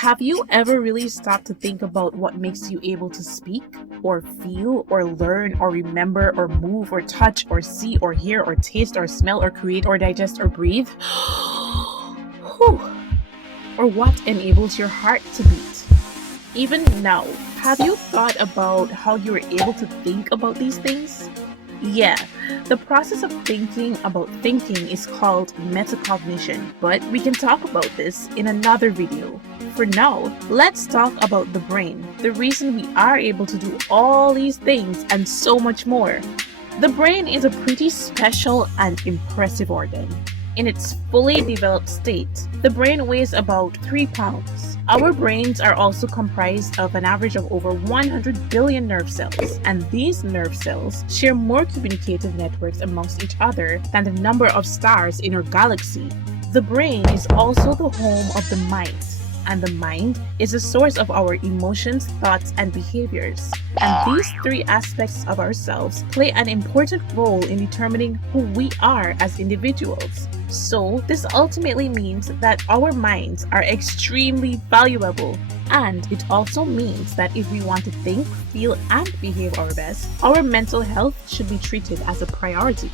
Have you ever really stopped to think about what makes you able to speak, or feel, or learn, or remember, or move, or touch, or see, or hear, or taste, or smell, or create, or digest, or breathe? Whew. Or what enables your heart to beat? Even now, have you thought about how you were able to think about these things? Yeah, the process of thinking about thinking is called metacognition, but we can talk about this in another video. For now, let's talk about the brain, the reason we are able to do all these things and so much more. The brain is a pretty special and impressive organ. In its fully developed state, the brain weighs about 3 pounds. Our brains are also comprised of an average of over 100 billion nerve cells, and these nerve cells share more communicative networks amongst each other than the number of stars in our galaxy. The brain is also the home of the mind, and the mind is the source of our emotions, thoughts, and behaviors. And these 3 aspects of ourselves play an important role in determining who we are as individuals. So, this ultimately means that our minds are extremely valuable. And it also means that if we want to think, feel, and behave our best, our mental health should be treated as a priority.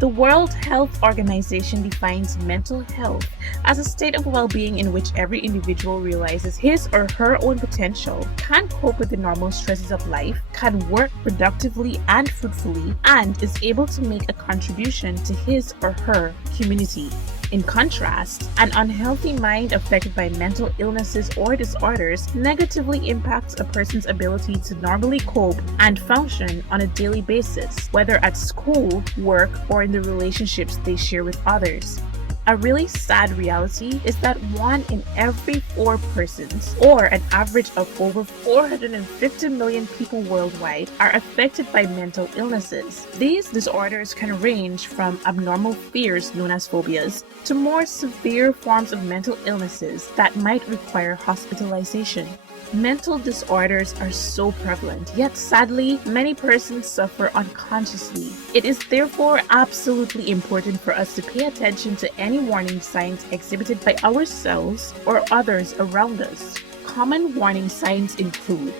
The World Health Organization defines mental health as a state of well-being in which every individual realizes his or her own potential, can cope with the normal stresses of life, can work productively and fruitfully, and is able to make a contribution to his or her community. In contrast, an unhealthy mind affected by mental illnesses or disorders negatively impacts a person's ability to normally cope and function on a daily basis, whether at school, work, or in the relationships they share with others. A really sad reality is that 1 in every 4 persons, or an average of over 450 million people worldwide, are affected by mental illnesses. These disorders can range from abnormal fears known as phobias to more severe forms of mental illnesses that might require hospitalization. Mental disorders are so prevalent, yet sadly, many persons suffer unconsciously. It is therefore absolutely important for us to pay attention to any warning signs exhibited by ourselves or others around us. Common warning signs include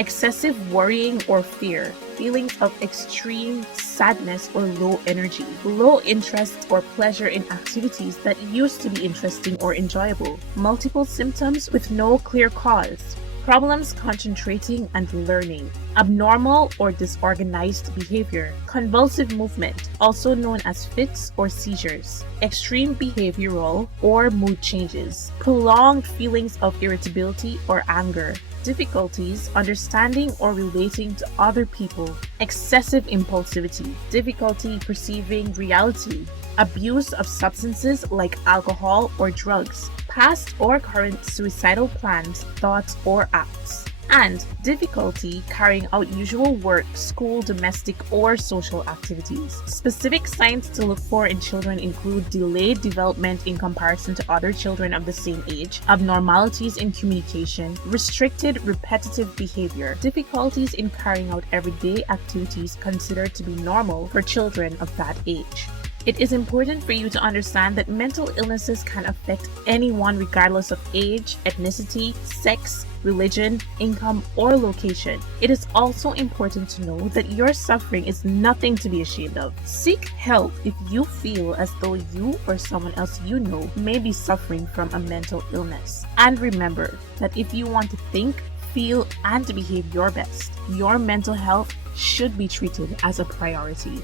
excessive worrying or fear, feelings of extreme sadness or low energy, low interest or pleasure in activities that used to be interesting or enjoyable, multiple symptoms with no clear cause, problems concentrating and learning, abnormal or disorganized behavior, convulsive movement, also known as fits or seizures, extreme behavioral or mood changes, prolonged feelings of irritability or anger, difficulties understanding or relating to other people, excessive impulsivity, difficulty perceiving reality, abuse of substances like alcohol or drugs, past or current suicidal plans, thoughts, or acts, and difficulty carrying out usual work, school, domestic, or social activities. Specific signs to look for in children include delayed development in comparison to other children of the same age, abnormalities in communication, restricted repetitive behavior, difficulties in carrying out everyday activities considered to be normal for children of that age. It is important for you to understand that mental illnesses can affect anyone regardless of age, ethnicity, sex, religion, income, or location. It is also important to know that your suffering is nothing to be ashamed of. Seek help if you feel as though you or someone else you know may be suffering from a mental illness. And remember that if you want to think, feel, and behave your best, your mental health should be treated as a priority.